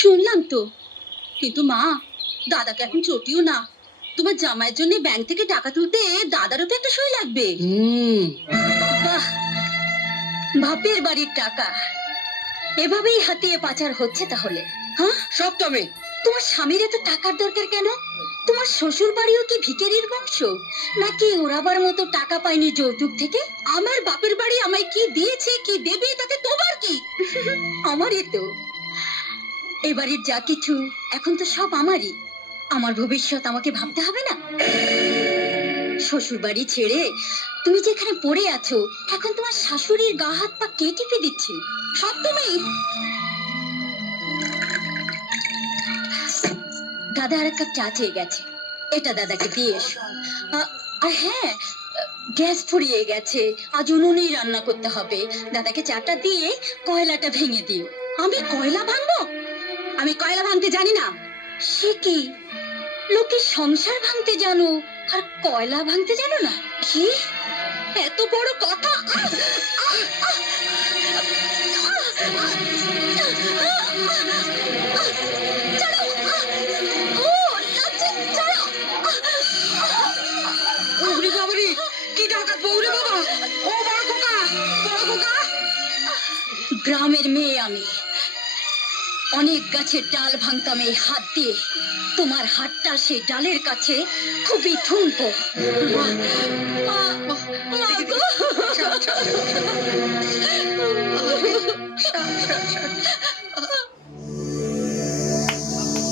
শুনলাম তো, কিন্তু মা, দাদাকে এখন চটিও না। তোমার জামাইয়ের জন্য ব্যাংক থেকে টাকা তুলতে দাদারও তো একটা সই লাগবে। বাহ, বাপের বাড়ির টাকা এভাবেই হাতিয়ে পাচার হচ্ছে তাহলে? হ্যাঁ, সব তবে তোমার স্বামীর এত টাকার দরকার কেন? তোমার শ্বশুর বাড়িও কি ভিখারির বংশ, নাকি ওরাবার মতো টাকা পায়নি যৌতুক থেকে? আমার বাপের বাড়ি আমায় কি দিয়েছে কি দেবে তাতে তোমার কি? আমারই তো। এবারের যা কিছু এখন তো সব আমারই। আমার ভবিষ্যৎ আমাকে ভাবতে হবে না? শ্বশুর বাড়ি ছেড়ে তুমি যেখানে পড়ে আছো, এখন তোমার শাশুড়ির গা হাত পা কে টিপে দিচ্ছে? সব তুমি। দাদা আর এক কাপ চা চেয়ে গেছে, এটা দাদাকে দিয়ে এসো। আর হ্যাঁ, গ্যাস ফুরিয়ে গেছে, আজ উনুনেই রান্না করতে হবে। দাদাকে চাটা দিয়ে কয়লাটা ভেঙে দিও। আমি কয়লা ভাঙবো? আমি কয়লা ভাঙতে জানি না। সে কি, লোকে সংসার ভাঙতে জানো আর কয়লা ভাঙতে জানো না? কি এত বড় কথা! ওরে বাবারে, কি ডাকাত বউ রে বাবা! ও বড় খোকা, বড় খোকা! গ্রামের মেয়ে আমি, অনেক গাছের ডাল ভাঙতাম এই হাত দিয়ে। তোমার হাতটা সেই ডালের কাছে খুবই ঠুনকো।